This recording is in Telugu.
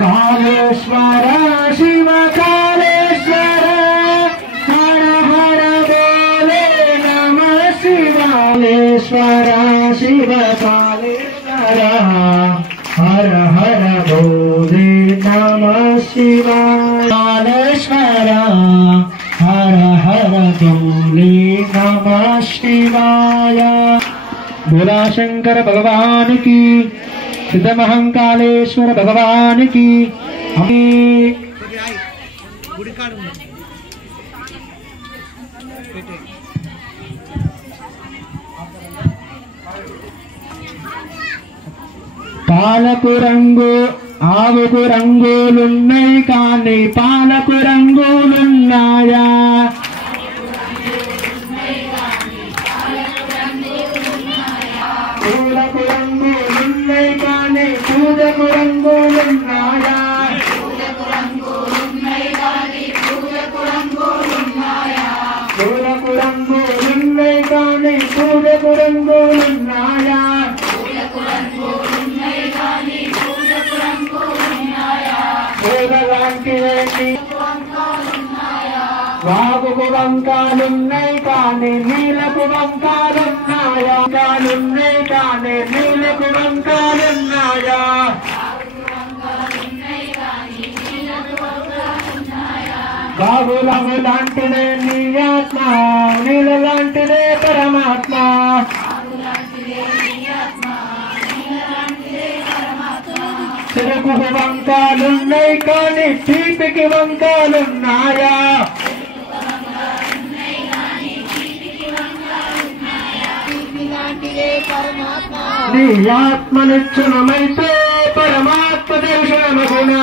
कालेश्वर शिव कालेश्वर हर हर बोले नमः शिवालेश्वर शिव कालेश्वर हर हर बोले नमः शिवाय कालेश्वर हर हर बोले नमः शिवाय। बोला शंकर भगवान की, सिद्धमहंकालेश्वर भगवान की। పాలకు రంగు ఆవుకు రంగులున్నాయి కానీ పాలకు రంగులున్నాయా? పూలకు రంగులున్నాయి కానీ పూజకు రంగులున్నాయా? పూలకు రంగులున్నాయి కానీ పూజకు రంగులున్నాయా? వాగుకు వంకాలున్నాయి కానీ నీలకు వంకాలున్నాయా? వంకాలున్నాయి కానీ నీలకు వంకాలున్నాయా? బాబులము లాంటిదే నీ ఆత్మ, నీళ్ళ లాంటిదే పరమాత్మ. చెరుకుకు వంకాలున్నాయి కానీ తీపికి వంకాలున్నాయా? నీ ఆత్మ నిశ్చలమైతే పరమాత్మ దర్శనమగునా?